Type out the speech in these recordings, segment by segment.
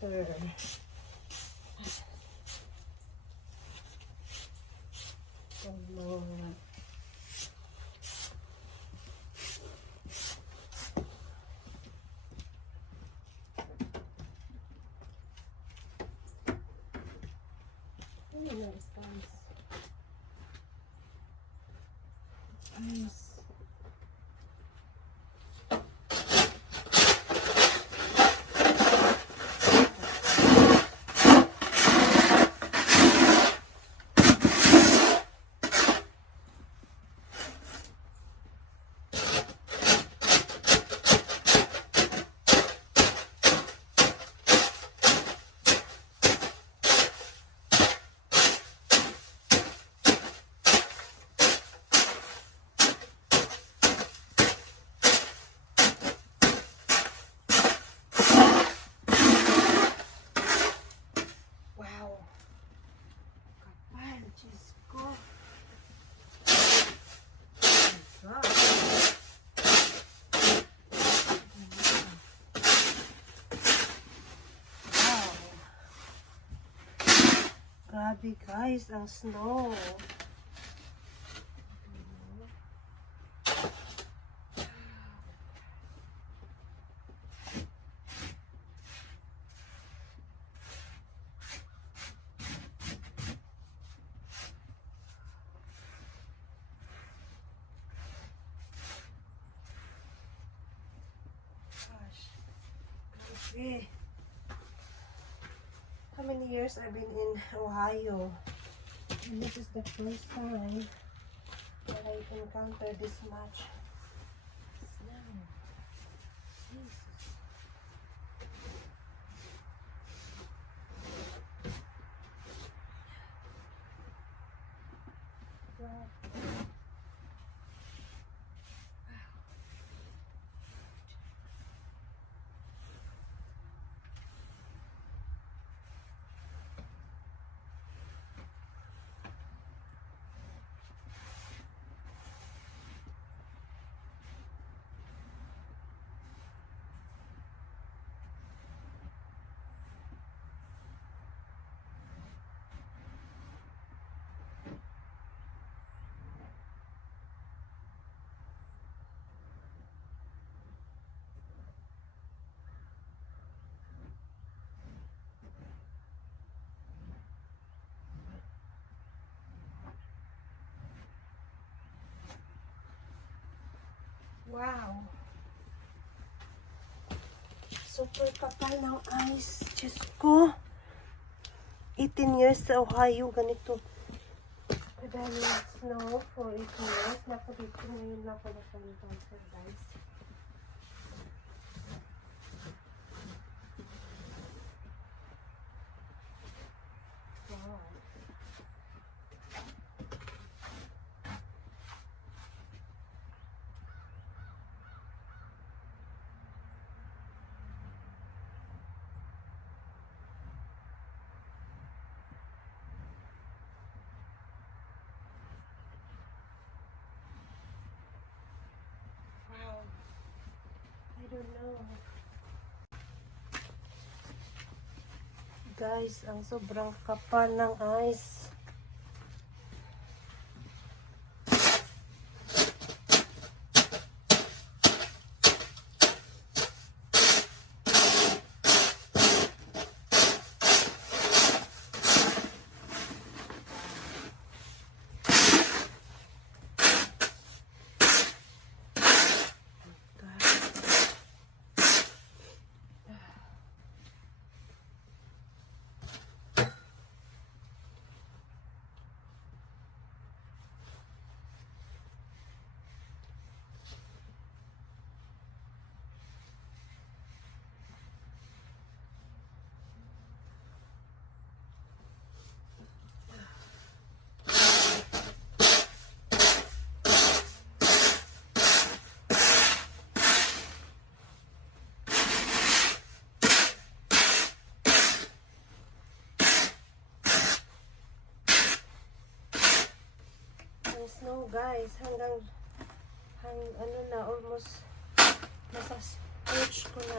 counter. Nice. Grabe guys, ang snow. Gosh, grabe. How many years I've been in Ohio, and this is the first time that I encounter this much snow. Jesus. Wow. Wow. Super kapal ng ice. Diyos ko. 18 years sa Ohio, ganito. Kadali snow for 18 years. Naku, dito ngayon lang pala sa encounter, guys. Wow. I don't know. Guys, ang sobrang kapal ng ice. Snow guys, hanggang ano na, almost nasa scorch ko na.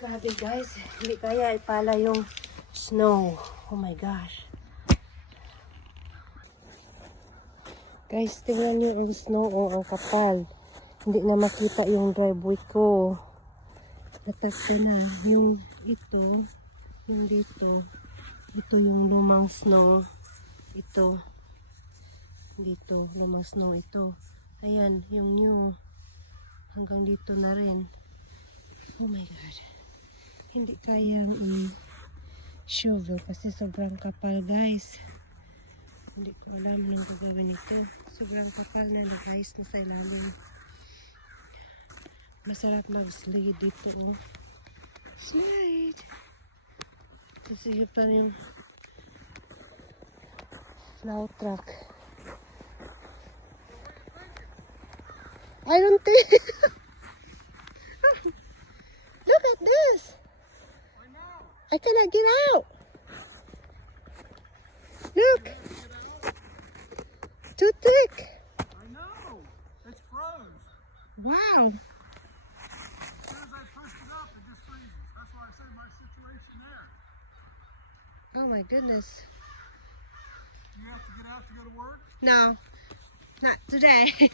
Grabe guys, hindi kaya ipala yung snow. Oh my gosh. Guys, tingnan nyo ang snow, oh, ang kapal. Hindi na makita yung driveway ko. Natagpo na. Yung ito, yung dito. Ito yung lumang snow. Ito. Dito, lumang snow ito. Ayan, yung new. Hanggang dito na rin. Oh my God. Hindi kayang i-shovel kasi sobrang kapal guys. Hindi ko alam anong gagawin ito. Sobrang kapal na guys na sa ilalim. Masarap mag-slide dito. Oh. Slide! Kasi yun pa yung plow truck. I don't think... Look at this! I cannot get out! Look! Too thick! I know! It's froze. Wow! As soon as I pushed it up, it just freezes. That's why I say my situation there. Oh my goodness. Do you have to get out to go to work? No, not today. Oh,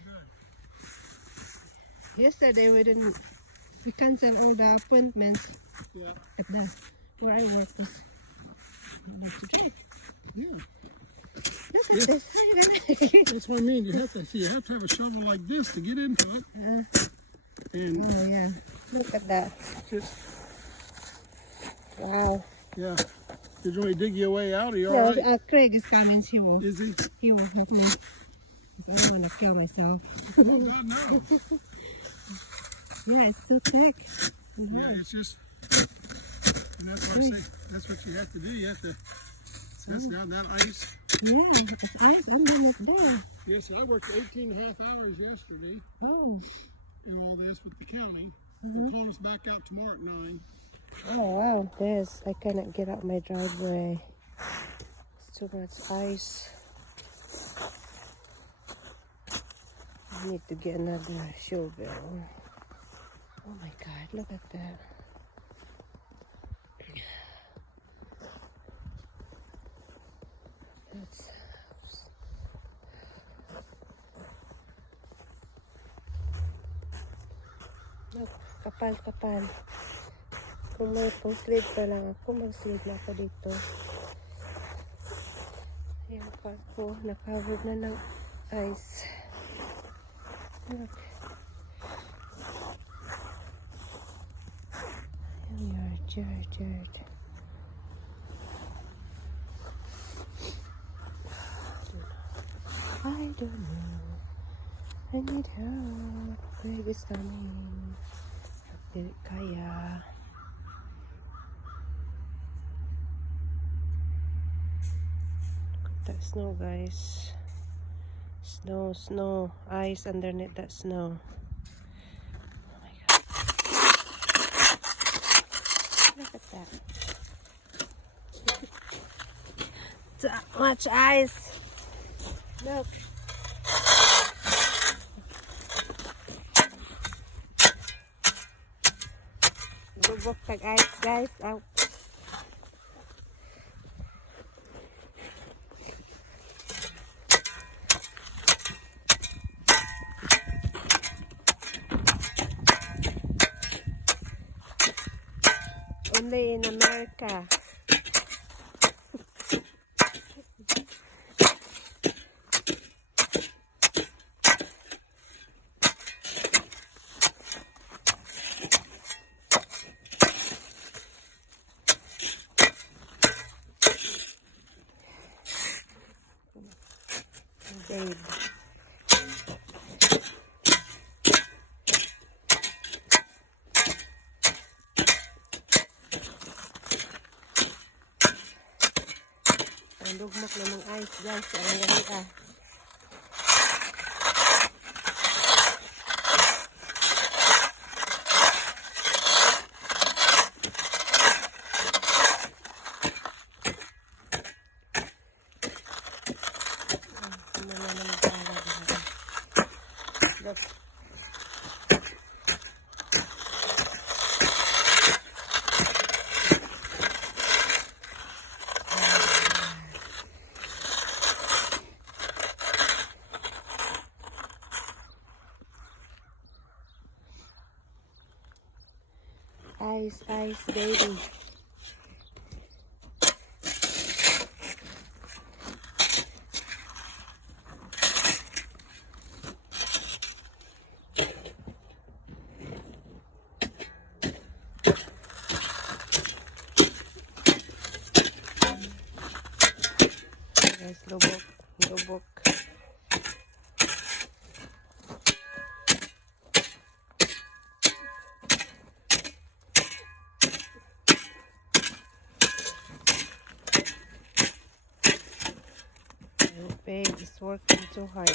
good. Yesterday we canceled all the appointments. Yeah. But where I work was not today. Yeah. Look at this. That's what I mean. You have to have a shovel like this to get into it. And Oh yeah, look at that. just, Wow. yeah. Did you want to dig your way out? Are you No, all right? Craig is coming. Is he? He will help me. 'Cause I don't want to kill myself. Oh, God, no. Yeah, it's too thick. Yeah, it's just, and that's what I say, that's what you have to do. You have to, that's down that ice. Yeah, it's ice almost there. Yes, I worked 18 and a half hours yesterday Oh. and all this with the county. They called us back out tomorrow at 9. Oh wow, I cannot get out my driveway. It's too much ice. I need to get another shovel. Oh my God, look at that. That's look, kapal. Kung may pang-slide pa lang ako, mag-slide na ako dito. Ayan pa ako, na-covered na ng ice. Look. Ayan, dirt. I don't know. I need help. Greg is coming. Hindi kaya. That snow guys, snow, ice underneath that snow. Oh my God, look at that. So much ice. Look. Bubok tag ice guys. Out. Only in America. Babe. Ang lugmak na ng ice guys. Ang ganda. Look. Ice, baby. Guys, lubok. Your babe is working too hard.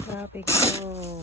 Grabe ko.